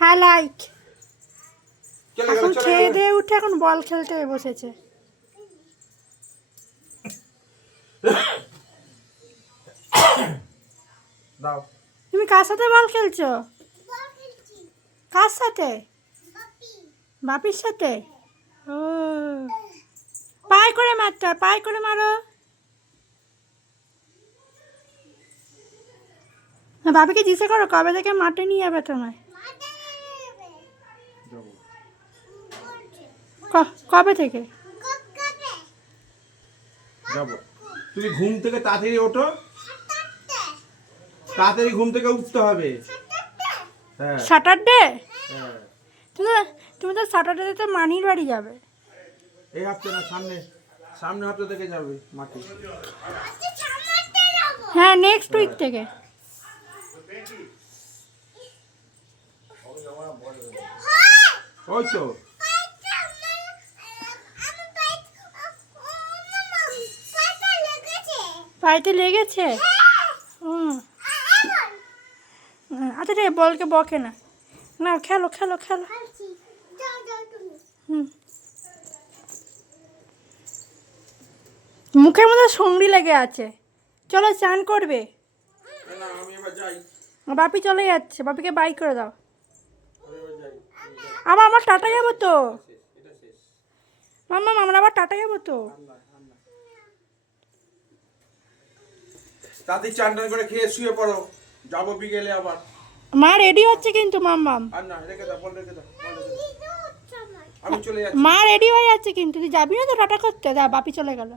হ্যাঁ লাইক। এখন খেয়ে দিয়ে উঠে এখন বল খেলতে বসেছে। তুমি কার সাথে বল খেলছো? কার সাথে? বাপির সাথে। ও পায়ে করে মারতে হয়, পায়ে করে মারো। বাপিকে জিজ্ঞেস করো কবে থেকে মাঠে নিয়ে যাবে তোমায়। কবে থেকে যাবো? তুমি ঘুম থেকে তাড়াতাড়ি ওঠো, তাড়াতাড়ি ঘুম থেকে উঠতে হবে। হ্যাঁ স্যাটারডে? হ্যাঁ, তুমি তো স্যাটারডে তো মানির বাড়ি যাবে। এই হপ্তা না, সামনে হপ্তা থেকে যাবে মাঠে। হ্যাঁ নেক্সট উইক থেকে। ওই তো পায়েতে লেগেছে। আচ্ছা রে, বলকে বকে না, না খেলো খেলো খেলো। মুখের মধ্যে সঙ্গি লেগে আছে। চলো চান করবে। বাপি চলে যাচ্ছে, বাপিকে বাই করে দাও। আবার আমার টাটা যাবো তো মাম্মা, আমরা আবার টাটা যাবো তো। তাড়াতাড়ি চান টান করে খেয়ে শুয়ে পড়ো, যাবো বিকেলে আবার। মা রেডি হচ্ছে কিন্তু মাম্মাম। আর না, রেখে দাও, বল রেখে দাও, আমি চলে যাচ্ছি। মা রেডি হয়ে যাচ্ছে কিন্তু, তুই যাবি না তো টাটা করতে? দা বাপি চলে গেল।